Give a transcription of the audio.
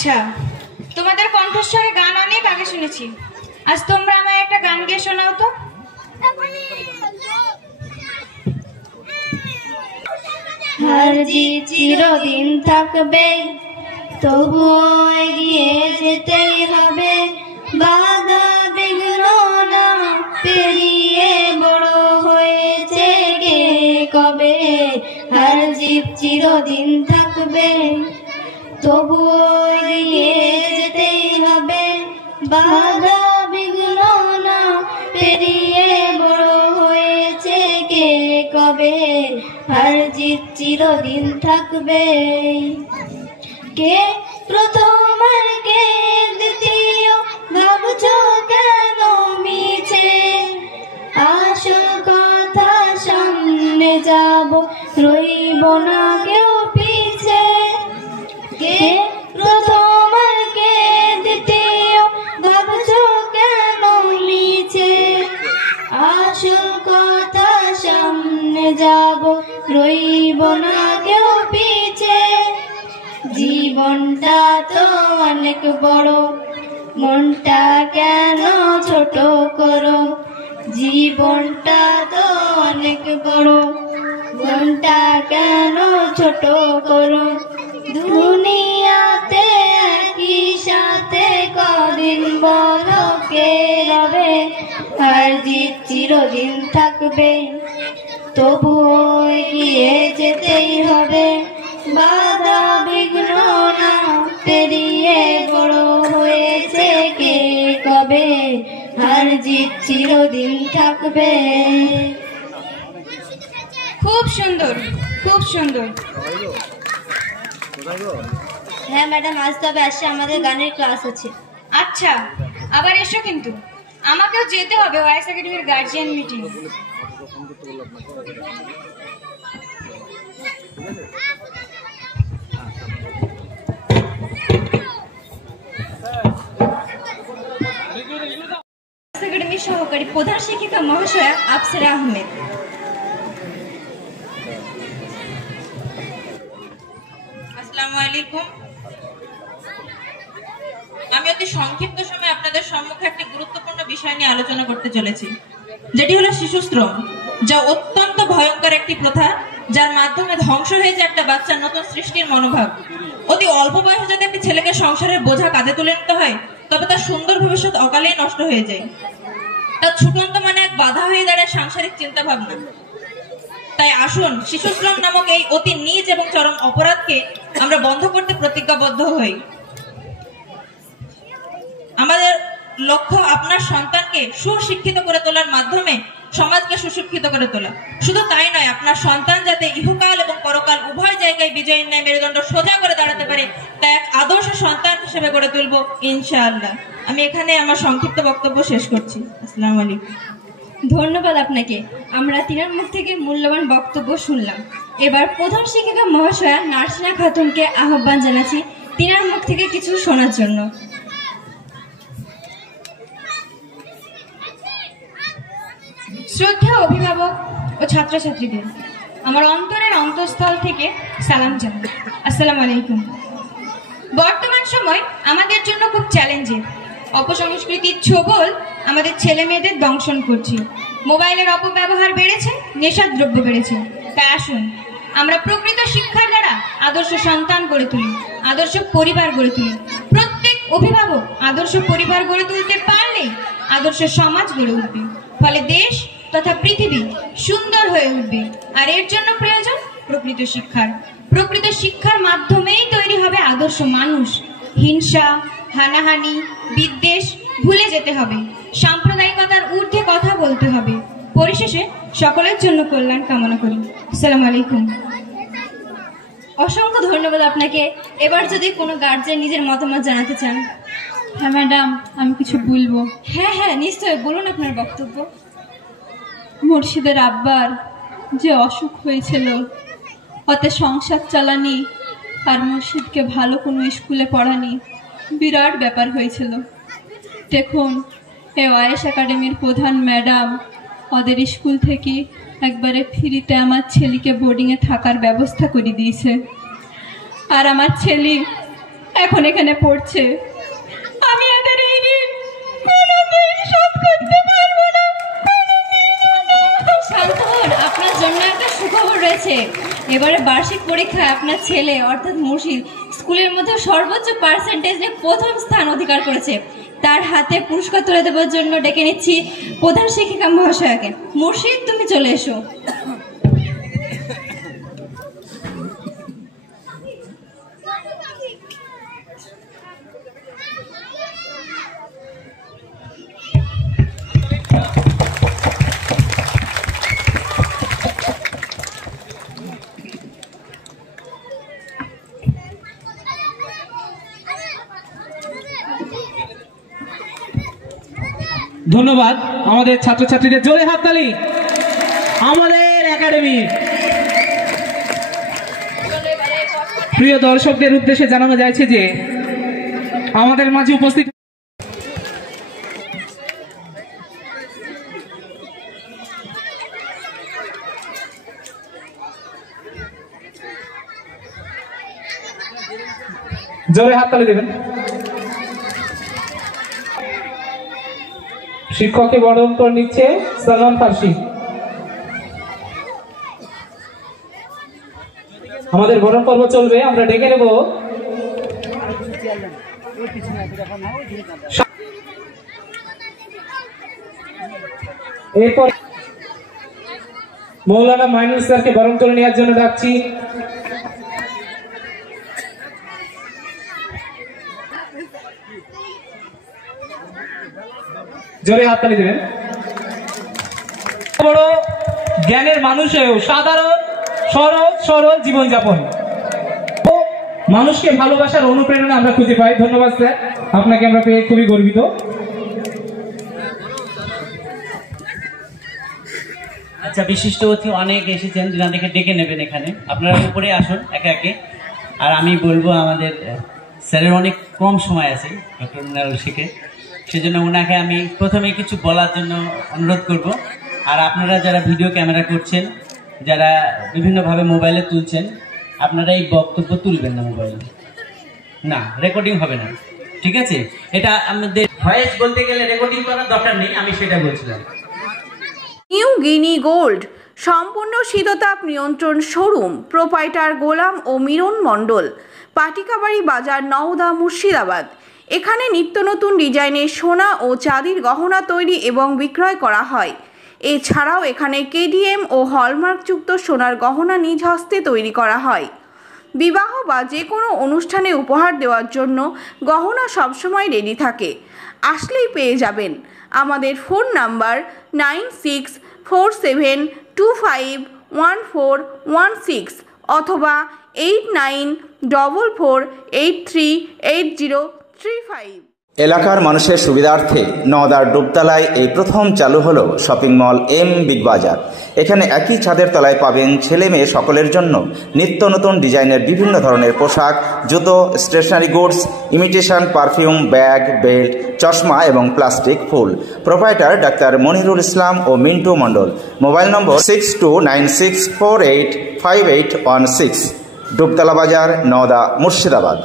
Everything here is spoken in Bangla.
আচ্ছা, তোমাদের কণ্ঠস্বরে গান অনেক আগে শুনেছি, আজ তোমরা আমায় একটা গান গেয়ে শোনাও তো। হার জিত চিরদিন থাকবে, তবুও এগিয়ে যেতেই হবে, বাধা বিঘ্ন না পেরিয়ে বড় হয়েছে কে কবে। হার জিত চিরদিন থাকবে, তবুও এগিয়ে যেতেই হবে, বাধা বিঘ্ন না পেরিয়ে বড় হয়েছে কে কবে। হার জিত চিরদিন থাকবে। কে প্রথম আর কে দ্বিতীয় ভাবছো কেন মিছে, আসল কথা সামনে যাব, রইব না কেউ পিছে। কে প্রথম আর কে দ্বিতীয় ভাবছো কেন মিছে, আসল কথা সামনে যাব, রইব না কেউ পিছে। জীবনটা তো অনেক বড়, মনটা কেন ছোট করো। জীবনটা তো অনেক বড়, মনটা কেন ছোট করো। দুনিয়াতে একই সাথে কদিন বলো কে রবে। হার জিত চিরদিন থাকবে, তবুও এগিয়ে যেতেই হবে, বাধা বিঘ্ন না পেরিয়ে বড় হয়েছে কে কবে। হার জিত চিরদিন থাকবে। খুব সুন্দর, খুব সুন্দর। হ্যাঁ ম্যাডাম, আজ তবে আসে, আমাদের গানের ক্লাস আছে। আচ্ছা, আবার এসো কিন্তু, আমাকেও যেতে হবে ওয়াইস একাডেমির গার্জিয়ান মিটিং। একাডেমির সহকারী প্রধান শিক্ষিকা মহাশয়া আফসারা আহমেদ। আসসালামু আলাইকুম। আমি অতি সংক্ষিপ্ত সময়ে আপনাদের সম্মুখে একটি গুরুত্বপূর্ণ বিষয় নিয়ে আলোচনা করতে চলেছি, যেটি হলো শিশুশ্রম, যা অত্যন্ত ভয়ঙ্কর একটি প্রথা, যার মাধ্যমে ধ্বংস হয়ে যায় একটা বাচ্চার নতুন সৃষ্টির মনোভাব। অতি অল্প বয়সে যদি একটি ছেলেকে সংসারের বোঝা কাঁধে তুলে নিতে হয়, তবে তার সুন্দর ভবিষ্যৎ অকালেই নষ্ট হয়ে যায়। তার ছুটন্ত মানে এক বাধা হয়ে দাঁড়ায় সাংসারিক চিন্তা ভাবনা। তাই আসুন শিশুশ্রম নামক এই অতি নীচ এবং চরম অপরাধকে আমরা বন্ধ করতে প্রতিজ্ঞাবদ্ধ হই। আমাদের লক্ষ্য আপনার সন্তানকে সুশিক্ষিত করে তোলার মাধ্যমে সমাজকে সুশিক্ষিত করে তোলা। শুধু তাই নয়, আপনার সন্তান যাতে ইহকাল এবং পরকাল উভয় জায়গায় বিজয়ীর ন্যায় মেরুদণ্ড সোজা করে দাঁড়াতে পারে, তা এক আদর্শ সন্তান হিসেবে গড়ে তুলব ইনশাআল্লাহ। আমি এখানে আমার সংক্ষিপ্ত বক্তব্য শেষ করছি। আসসালামু আলাইকুম। ধন্যবাদ আপনাকে। আমরা তিনার মুখ থেকে মূল্যবান বক্তব্য শুনলাম। এবার প্রধান শিক্ষিকা মহাশয়া নার্সিনা খাতুনকে আহ্বান জানাচ্ছি তিনার মুখ থেকে কিছু শোনার জন্য। শ্রদ্ধেয় অভিভাবক ও ছাত্রছাত্রীদের আমার অন্তরের অন্তঃস্থল থেকে সালাম জানাই। আসসালামু আলাইকুম। বর্তমান সময় আমাদের জন্য খুব চ্যালেঞ্জের। অপসংস্কৃতির ছোবল আমাদের ছেলে মেয়েদের দংশন করছে। মোবাইলের অপব্যবহার বেড়েছে, নেশার দ্রব্য বেড়েছে। তাই আসুন আমরা প্রকৃত শিক্ষার দ্বারা আদর্শ সন্তান গড়ে তুলি, আদর্শ পরিবার গড়ে তুলি। প্রত্যেক অভিভাবক আদর্শ পরিবার গড়ে তুলতে পারলে আদর্শ সমাজ গড়ে উঠবে, ফলে দেশ তথা পৃথিবী সুন্দর হয়ে উঠবে। আর এর জন্য প্রয়োজন প্রকৃত শিক্ষার। প্রকৃত শিক্ষার মাধ্যমেই তৈরি হবে আদর্শ মানুষ। হিংসা, হানাহানি, বিদ্বেষ ভুলে যেতে হবে। সাম্প্রদায়িকতার ঊর্ধ্বে কথা বলতে হবে। পরিশেষে সকলের জন্য কল্যাণ কামনা করি। আসসালামু আলাইকুম। অসংখ্য ধন্যবাদ আপনাকে। এবার যদি কোনো গার্জিয়ান নিজের মতামত জানাতে চান। হ্যাঁ ম্যাডাম, আমি কিছু বলবো। হ্যাঁ হ্যাঁ, নিশ্চয়ই বলুন আপনার বক্তব্য। মুর্শিদের আব্বার যে অসুখ হয়েছিল, ওতে সংসার চালানি আর মুর্শিদকে ভালো কোনো স্কুলে পড়ানি বিরাট ব্যাপার হয়েছিল। দেখুন, এই ওয়াইস একাডেমির প্রধান ম্যাডাম ওদের স্কুল থেকে একবারে ফ্রিতে আমার ছেলেকে বোর্ডিংয়ে থাকার ব্যবস্থা করে দিয়েছে। আর আমার ছেলে এখন এখানে পড়ছে। আমি এদের এই ঋণ কোনোদিন শোধ করতে পারবো না। শান্ত হন, আপনার জন্য একটা সুখবর রয়েছে। এবারে বার্ষিক পরীক্ষায় আপনার ছেলে অর্থাৎ মুর্শিদ স্কুলের মধ্যে সর্বোচ্চ পার্সেন্টেজে প্রথম স্থান অধিকার করেছে। তার হাতে পুরস্কার তুলে দেওয়ার জন্য ডেকে নিচ্ছি প্রধান শিক্ষিকা মহাশয়াকে। মুর্শিদ, তুমি চলে এসো। ধন্যবাদ আমাদের ছাত্রছাত্রীদের, জোরে হাততালি আমাদের একাডেমি। প্রিয় দর্শকদের উদ্দেশ্যে জানানো যাচ্ছে যে আমাদের মাঝে উপস্থিত জোরে হাততালি দেবেন। শিক্ষককে বরণ করে নিচ্ছে সালমান ফার্সি। আমাদের বরণ পর্ব চলবে, আমরা ডেকে নেব এরপর মৌলানা মাইনুল স্যারকে বরণ করে নেওয়ার জন্য ডাকছি। জোরে হাততালি দেবেন। বড় জ্ঞানের মানুষেও সাধারণ সরল জীবনযাপন ও মানুষকে ভালোবাসার অনুপ্রেরণা আমরা খুঁজে পাই। ধন্যবাদ স্যার, আপনাকে আমরা পেয়ে খুবই গর্বিত। আচ্ছা, বিশিষ্ট অতিথি অনেক এসেছেন, যাদেরকে ডেকে নেবেন এখানে। আপনারা উপরে আসুন একে একে। আর আমি বলবো আমাদের স্যারের অনেক কম সময় আছে, ডক্টর মিনারুল শেখের, সেজন্য ওনাকে আমি প্রথমে কিছু বলার জন্য অনুরোধ করব। আর আপনারা যারা ভিডিও ক্যামেরা করছেন, যারা বিভিন্নভাবে মোবাইলে তুলছেন, আপনারা এই বক্তব্য তুলবেন না মোবাইলে, না রেকর্ডিং হবে না, ঠিক আছে? এটা আমাদের ভয়েস বলতে গেলে রেকর্ডিং করার দরকার নেই, আমি সেটা বলছিলাম। নিউ গিনি গোল্ড সম্পূর্ণ শীততাপ নিয়ন্ত্রণ শোরুম, প্রোপাইটার গোলাম ও মিরন মণ্ডল, পাটিকাবাড়ি বাজার, নওদা, মুর্শিদাবাদ। এখানে নিত্য নতুন ডিজাইনের সোনা ও চাঁদির গহনা তৈরি এবং বিক্রয় করা হয়। এছাড়াও এখানে কেডিএম ও হলমার্কযুক্ত সোনার গহনা নিজ হস্তে তৈরি করা হয়। বিবাহ বা যে কোনো অনুষ্ঠানে উপহার দেওয়ার জন্য গহনা সবসময় রেডি থাকে, আসলেই পেয়ে যাবেন। আমাদের ফোন নাম্বার 9647251416 অথবা 8944838035। এলাকার মানুষের সুবিধার্থে নওদার ডুবতলায় এই প্রথম চালু হলো শপিং মল এম বিগ বাজার। এখানে একই ছাদের তলায় পাবেন ছেলে মেয়ে সকলের জন্য নিত্য নতুন ডিজাইনের বিভিন্ন ধরনের পোশাক, জুতো, stationery goods, imitation perfume, bag, belt, চশমা এবং প্লাস্টিক ফুল। প্রোপাইটার ডাক্তার মনিরুল ইসলাম ও মিন্টু মণ্ডল। Mobile number 6296485816। ডুবতলা বাজার, নওদা, মুর্শিদাবাদ।